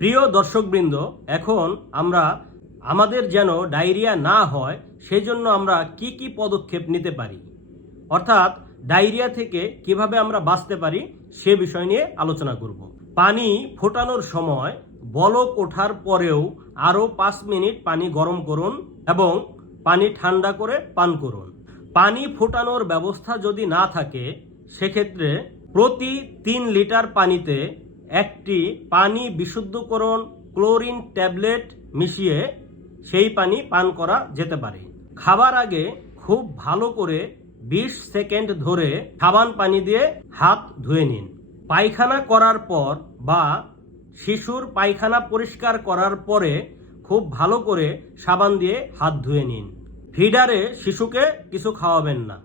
প্রিয় দর্শকবৃন্দ, এখন আমরা আমাদের যেন ডায়রিয়া না হয়, সেজন্য আমরা কি কি পদক্ষেপ নিতে পারি? অর্থাৎ ডায়রিয়া থেকে কীভাবে আমরা বাঁচতে পারি, সে বিষয় নিয়ে আলোচনা করব। পানি ফোটানোর সময় বলক ওঠার পরেও আরও পাঁচ মিনিট পানি গরম করুন এবং পানি ঠান্ডা করে পান করুন। পানি ফোটানোর ব্যবস্থা যদি না থাকে, সেক্ষেত্রে প্রতি তিন লিটার পানিতে একটি পানি বিশুদ্ধকরণ ক্লোরিন ট্যাবলেট মিশিয়ে সেই পানি পান করা যেতে পারে। খাবার আগে খুব ভালো করে বিশ সেকেন্ড ধরে সাবান পানি দিয়ে হাত ধুয়ে নিন। পায়খানা করার পর বা শিশুর পায়খানা পরিষ্কার করার পরে খুব ভালো করে সাবান দিয়ে হাত ধুয়ে নিন। ফিডারে শিশুকে কিছু খাওয়াবেন না।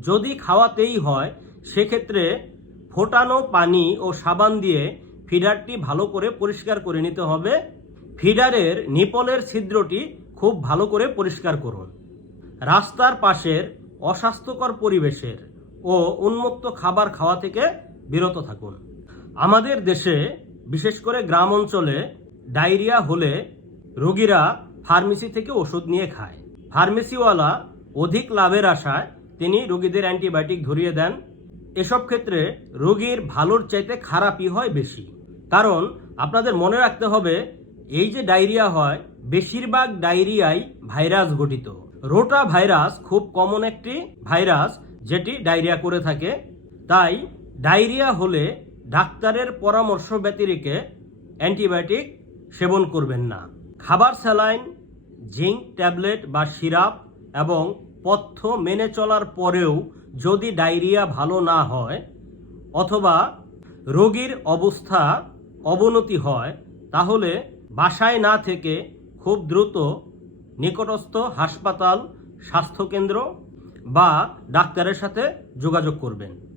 যদি খাওয়াতেই হয়, সেক্ষেত্রে ফোটানো পানি ও সাবান দিয়ে ফিডারটি ভালো করে পরিষ্কার করে নিতে হবে। ফিডারের নিপলের ছিদ্রটি খুব ভালো করে পরিষ্কার করুন। রাস্তার পাশের অস্বাস্থ্যকর পরিবেশের ও উন্মুক্ত খাবার খাওয়া থেকে বিরত থাকুন। আমাদের দেশে, বিশেষ করে গ্রাম অঞ্চলে, ডায়রিয়া হলে রোগীরা ফার্মেসি থেকে ওষুধ নিয়ে খায়। ফার্মেসিওয়ালা অধিক লাভের আশায় তিনি রোগীদের অ্যান্টিবায়োটিক ধরিয়ে দেন। এসব ক্ষেত্রে রোগীর ভালোর চাইতে খারাপই হয় বেশি। কারণ আপনাদের মনে রাখতে হবে, এই যে ডায়রিয়া হয়, বেশিরভাগ ডায়রিয়াই ভাইরাস গঠিত। রোটা ভাইরাস খুব কমন একটি ভাইরাস যেটি ডায়রিয়া করে থাকে। তাই ডায়রিয়া হলে ডাক্তারের পরামর্শ ব্যতিরেকে অ্যান্টিবায়োটিক সেবন করবেন না। খাবার স্যালাইন, জিঙ্ক ট্যাবলেট বা সিরাপ এবং পথ্য মেনে চলার পরেও যদি ডায়রিয়া ভালো না হয় অথবা রোগীর অবস্থা অবনতি হয়, তাহলে বাসায় না থেকে খুব দ্রুত নিকটস্থ হাসপাতাল, স্বাস্থ্যকেন্দ্র বা ডাক্তারের সাথে যোগাযোগ করবেন।